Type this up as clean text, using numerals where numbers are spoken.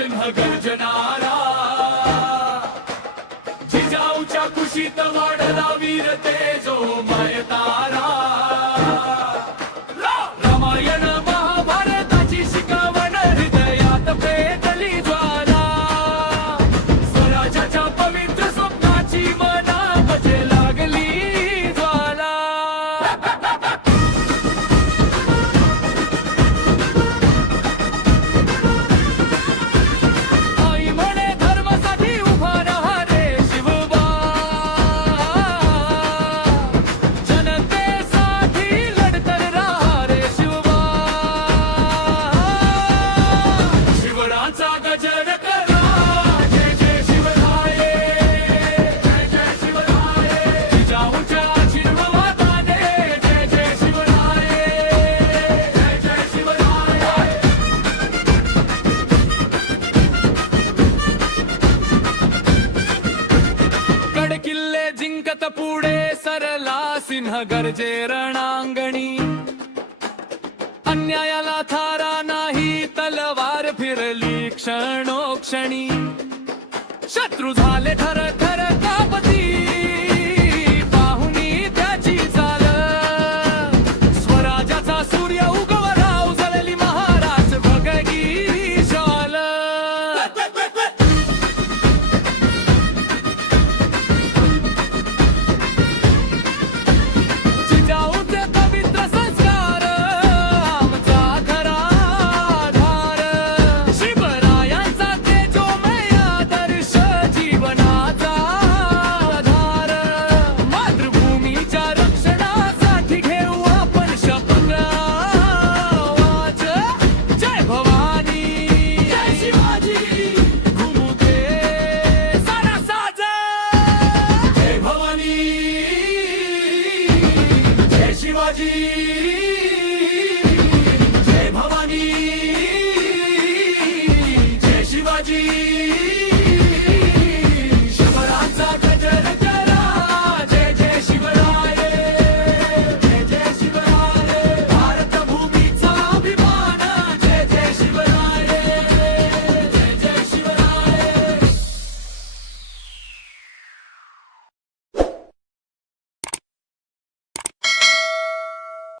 सिंह गर्जनारा, जिजाऊच्या कुशीत वाढला वीर तेजोमय तारा. रामायण महाभारताची शिकवण हृदयात पेटली ज्वाला, स्वराज्याच्या पवित्र स्वप्नाची मनामध्ये लागली ज्वाला. आई म्हणे धर्मासाठी उभा रहा रे शिवबा, जनतेसाठी लढतर रहा रे शिवबा. शिवराचा गजर करा, जय जय शिवराये, जय जय शिवराये. जिजाऊच्या आशीर्वादाने जय जय शिवराये, जय जय शिवराये. गडकिल्ले जिंकत पुढे सरला सिंह गर्जे रणांगणी, अन्यायाला थारा नाही तलवार फिरली क्षणोक्षणी. शत्रू झाले ठर ठर कापती, पाहुनी त्याची चाल. स्वराज्याचा सूर्य उगवला, उजळली महाराज भगगिरी शाल. जिजाऊचे पवित्र संस्कार आमचा खरा आधार. शिवरायांचा तेजोमय आदर्श जीवनाचा आधार. मातृभूमीच्या रक्षणासाठी घेऊ आपण शपथ आवाज. जय भवानी, जय शिवाजी, घुमू दे सारा साज. जय भवानी, जय शिवाजी.